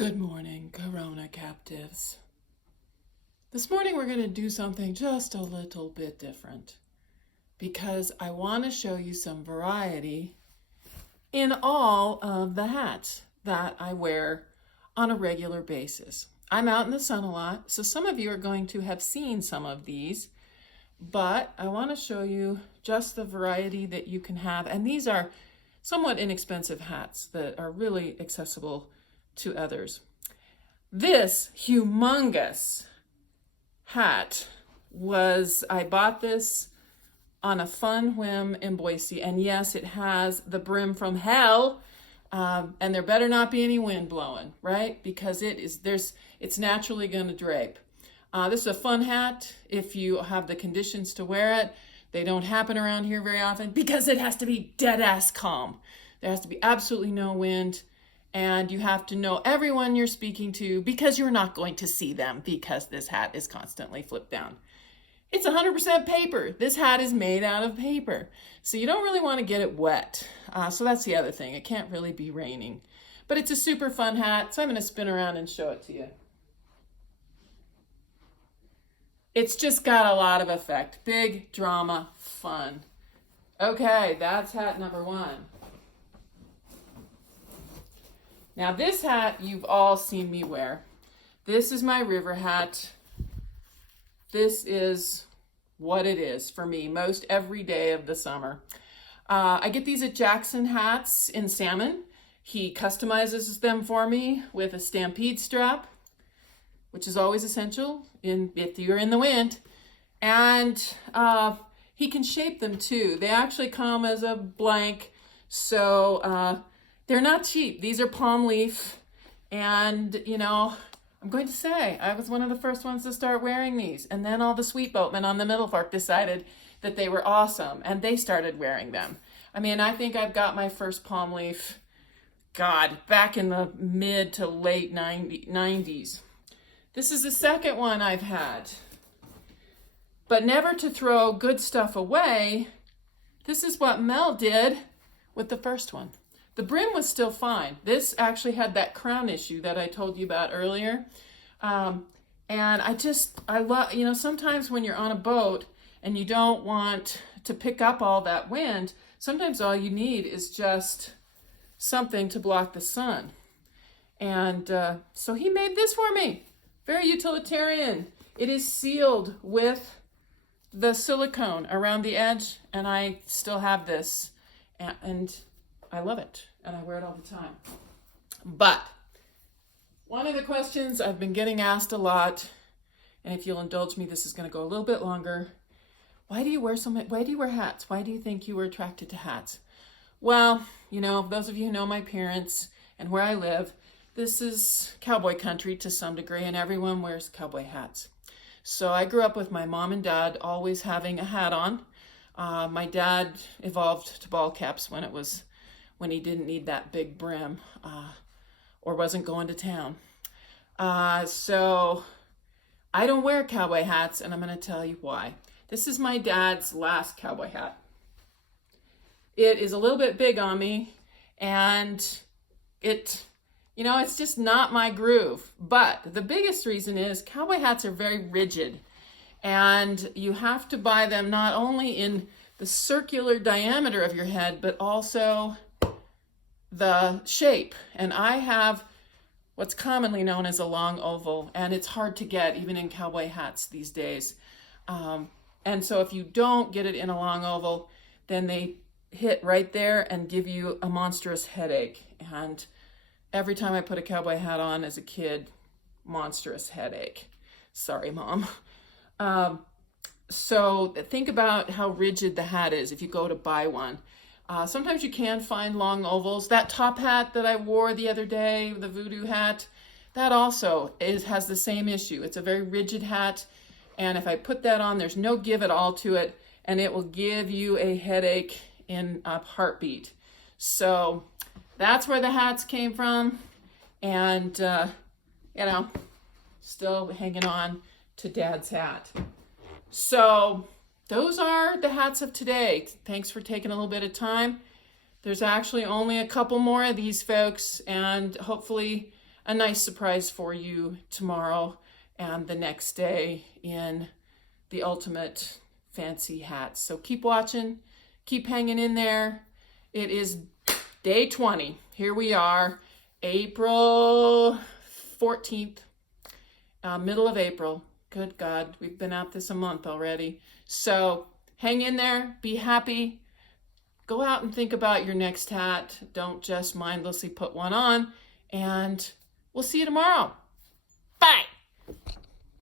Good morning, Corona captives. This morning we're going to do something just a little bit different because I want to show you some variety in all of the hats that I wear on a regular basis. I'm out in the sun a lot, so some of you are going to have seen some of these, but I want to show you just the variety that you can have. And these are somewhat inexpensive hats that are really accessible to others. This humongous hat I bought this on a fun whim in Boise, and yes, it has the brim from hell, and there better not be any wind blowing, right? Because it's naturally going to drape. This is a fun hat if you have the conditions to wear it. They don't happen around here very often because it has to be dead ass calm. There has to be absolutely no wind. And you have to know everyone you're speaking to because you're not going to see them because this hat is constantly flipped down. It's 100% paper. This hat is made out of paper. So you don't really want to get it wet. So that's the other thing. It can't really be raining. But it's a super fun hat, so I'm going to spin around and show it to you. It's just got a lot of effect. Big, drama, fun. Okay, that's hat number one. Now this hat you've all seen me wear. This is my river hat. This is what it is for me most every day of the summer. I get these at Jackson Hats in salmon. He customizes them for me with a stampede strap, which is always essential if you're in the wind. And he can shape them too. They actually come as a blank, so they're not cheap. These are palm leaf. And, I'm going to say, I was one of the first ones to start wearing these. And then all the sweet boatmen on the Middle Fork decided that they were awesome. And they started wearing them. I think I've got my first palm leaf, back in the mid to late 90s. This is the second one I've had. But never to throw good stuff away, this is what Mel did with the first one. The brim was still fine. This actually had that crown issue that I told you about earlier. And I love, sometimes when you're on a boat and you don't want to pick up all that wind, sometimes all you need is just something to block the sun. And so he made this for me. Very utilitarian. It is sealed with the silicone around the edge, and I still have this. And I love it, and I wear it all the time. But one of the questions I've been getting asked a lot, and if you'll indulge me, this is going to go a little bit longer. Why do you wear hats? Why do you think you were attracted to hats? Well, those of you who know my parents and where I live, this is cowboy country to some degree, and everyone wears cowboy hats. So I grew up with my mom and dad always having a hat on. My dad evolved to ball caps when he didn't need that big brim or wasn't going to town. So I don't wear cowboy hats, and I'm going to tell you why. This is my dad's last cowboy hat. It is a little bit big on me, and it's just not my groove. But the biggest reason is cowboy hats are very rigid, and you have to buy them not only in the circular diameter of your head, but also the shape. And I have what's commonly known as a long oval, and it's hard to get even in cowboy hats these days. And so if you don't get it in a long oval, then they hit right there and give you a monstrous headache. And every time I put a cowboy hat on as a kid, monstrous headache. Sorry, Mom. So think about how rigid the hat is if you go to buy one. Sometimes you can find long ovals. That top hat that I wore the other day, the voodoo hat, that also has the same issue. It's a very rigid hat, and if I put that on, there's no give at all to it, and it will give you a headache in a heartbeat. So that's where the hats came from, and still hanging on to Dad's hat. So those are the hats of today. Thanks for taking a little bit of time. There's actually only a couple more of these folks, and hopefully a nice surprise for you tomorrow and the next day in the ultimate fancy hats. So keep watching, keep hanging in there. It is day 20. Here we are, April 14th, middle of April. Good God, we've been at this a month already. So hang in there, be happy. Go out and think about your next hat. Don't just mindlessly put one on. And we'll see you tomorrow. Bye.